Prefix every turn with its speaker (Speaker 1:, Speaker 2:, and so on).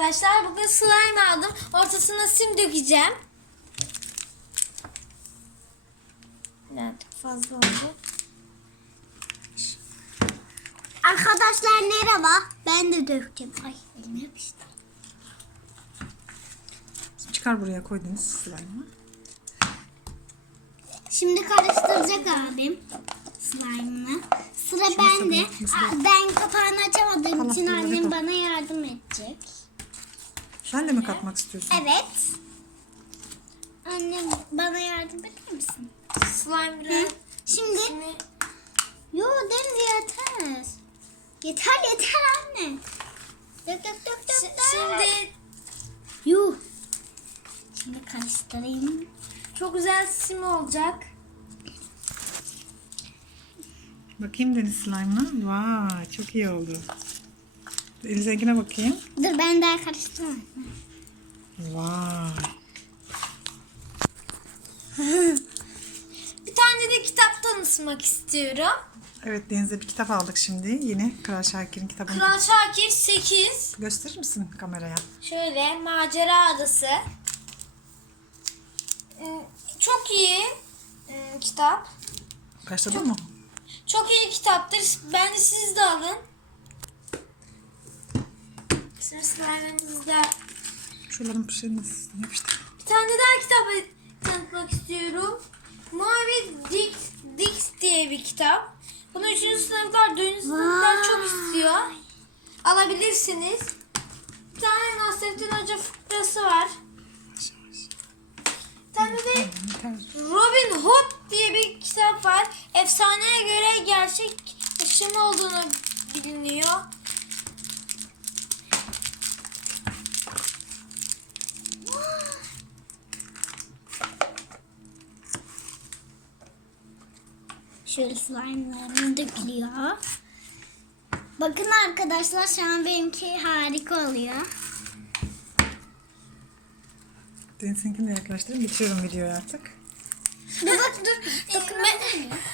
Speaker 1: arkadaşlar. Bugün slime aldım. Ortasına sim dökeceğim. Birazcık fazla oldu.
Speaker 2: Arkadaşlar merhaba. Ben de dökeceğim. Ay elime yapıştı.
Speaker 3: Çıkar buraya koy Deniz slime'ı.
Speaker 2: Şimdi karıştıracak abim slime'ını. Sıra bende. Ben kapağını açamadığım için
Speaker 3: Tamam,
Speaker 2: annem
Speaker 3: dur.
Speaker 2: bana yardım edecek.
Speaker 3: Sen de mi katmak istiyorsun?
Speaker 2: Evet. Annem bana yardım eder misin?
Speaker 1: Slime biraz.
Speaker 2: Şimdi yo Deniz yeter. Yeter anne. Dök.
Speaker 1: Şimdi
Speaker 2: Yuh. Şimdi karıştırayım.
Speaker 1: çok güzel sim olacak.
Speaker 3: Bakayım Deniz slime'ına. Vay çok iyi oldu. Eliz'e bakayım.
Speaker 2: Dur ben daha karıştırmam.
Speaker 3: Vay.
Speaker 1: Bir tane de kitap tanıtmak istiyorum.
Speaker 3: Evet Deniz'e bir kitap aldık şimdi. Yeni Kral Şakir'in kitabını.
Speaker 1: Kral Şakir 8.
Speaker 3: Gösterir misin kameraya?
Speaker 1: Şöyle Macera Adası. Çok iyi kitap.
Speaker 3: Başladın mı?
Speaker 1: Çok iyi kitaptır. Bence siz de alın. Şimdi slime'ınızı da
Speaker 3: Şuraların şeyini yapıştır.
Speaker 1: bir tane daha kitap tanıtmak istiyorum. Mavi Dix diye bir kitap. Bunu 3. sınıflar, 4. sınıflar çok istiyor. Alabilirsiniz. Bir tane Nasrettin Hoca fıkrası var. Bir tane de
Speaker 3: Yeter.
Speaker 1: Robin Hood diye bir kitap var. Efsaneye göre gerçek yaşam olduğunu biliniyor.
Speaker 2: Şöyle slime'larımız dökülüyor. Bakın arkadaşlar şu an benimki harika oluyor.
Speaker 3: Deniz'inkini de yaklaştırayım. Bitiriyorum videoyu artık.
Speaker 2: Dur. Bakın.